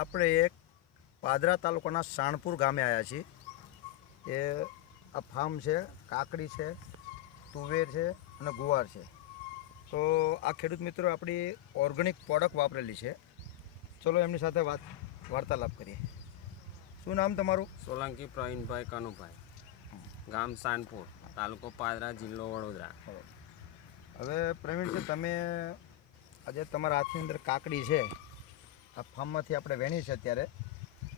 આપણે એક પાદરા તાલુકાના સાણપુર ગામે આવ્યા છીએ. એ આ ફાર્મ છે, કાકડી છે, તુવેર છે અને ગુવાર છે. તો આ ખેડૂત મિત્રો આપણી ઓર્ગેનિક પ્રોડક્ટ વાપરેલી છે. ચલો એમની સાથે વાર્તાલાપ કરીએ. શું નામ તમારું? સોલંકી પ્રવીણભાઈ કનુભાઈ, ગામ સાનપુર, તાલુકો પાદરા, જિલ્લો વડોદરા. હવે પ્રવીણજી, તમે આજે તમારા હાથની અંદર કાકડી છે, આ ફાર્મમાંથી આપણે વેણી છે અત્યારે,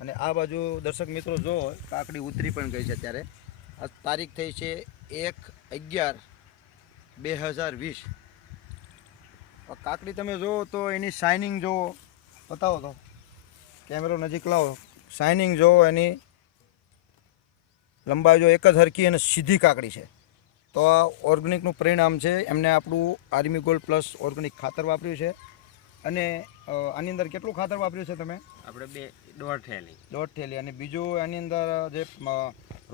અને આ બાજુ દર્શક મિત્રો જો કાકડી ઉતરી પણ ગઈ છે. અત્યારે આ તારીખ થઈ છે 1/11/2020. કાકડી તમે જુઓ તો એની શાઇનિંગ જુઓ, બતાવો તો કેમેરો નજીક લાવો. શાઇનિંગ જુઓ, એની લંબાઈ જો એક જ હરખી અને સીધી કાકડી છે. તો આ ઓર્ગેનિકનું પરિણામ છે. એમને આપણું આર્મી ગોલ્ડ પ્લસ ઓર્ગેનિક ખાતર વાપર્યું છે. અને આની અંદર કેટલું ખાતર વાપર્યું છે તમે? આપણે દોઢ થેલી. અને બીજું આની અંદર જે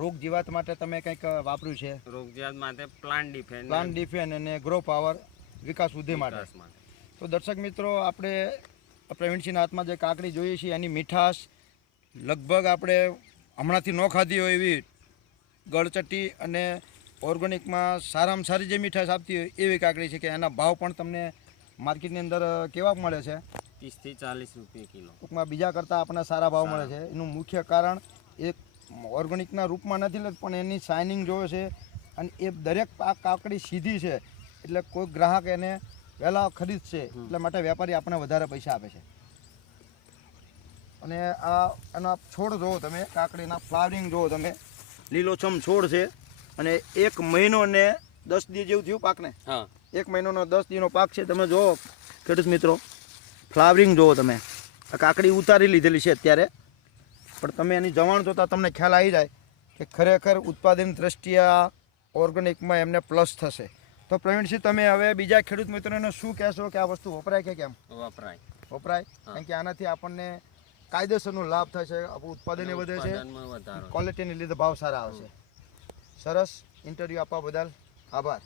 રોગ જીવાત માટે તમે કંઈક વાપર્યું છે? રોગ જીવાત માટે પ્લાન્ટ ડિફેન અને ગ્રો પાવર, વિકાસ વૃદ્ધિ માટે. તો દર્શક મિત્રો, આપણે પ્રવીણસિંહના હાથમાં જે કાકડી જોઈએ છીએ એની મીઠાશ લગભગ આપણે હમણાંથી ન ખાધી હોય એવી ગળચટી અને ઓર્ગેનિકમાં સારામાં સારી જે મીઠાશ આપતી હોય એવી કાકડી છે. કે એના ભાવ પણ તમને માર્કેટની અંદર કેવા મળે છે? 30 થી 40 રૂપિયા કિલો. ટૂંકમાં બીજા કરતાં આપણને સારા ભાવ મળે છે. એનું મુખ્ય કારણ એ ઓર્ગેનિકના રૂપમાં નથી લેતું, પણ એની શાઇનિંગ જોવે છે. અને એ દરેક કાકડી સીધી છે, એટલે કોઈ ગ્રાહક એને વહેલા ખરીદશે, એટલે માટે વેપારી આપણને વધારે પૈસા આપે છે. અને આ એના છોડ જુઓ તમે, કાકડીના ફ્લાવરિંગ જુઓ તમે, લીલોછમ છોડ છે. અને 1 મહિનો ને 10 દી જેવું થયું પાકને. 1 મહિનોનો 10 દીનો પાક છે. તમે જુઓ ખેડૂત મિત્રો, ફ્લાવરિંગ જુઓ તમે. આ કાકડી ઉતારી લીધેલી છે અત્યારે, પણ તમે એની જવાણ જોતાં તમને ખ્યાલ આવી જાય કે ખરેખર ઉત્પાદન દ્રષ્ટિએ આ ઓર્ગેનિકમાં એમને પ્લસ થશે. તો પ્રવીણસિંહ, તમે હવે બીજા ખેડૂત મિત્રોને શું કહેશો કે આ વસ્તુ વપરાય કે કેમ? વપરાય. કારણ કે આનાથી આપણને કાયદેસરનો લાભ થશે, આપણું ઉત્પાદન વધે છે, ક્વોલિટીને લીધે ભાવ સારા આવશે. સરસ. ઇન્ટરવ્યૂ આપવા બદલ આભાર.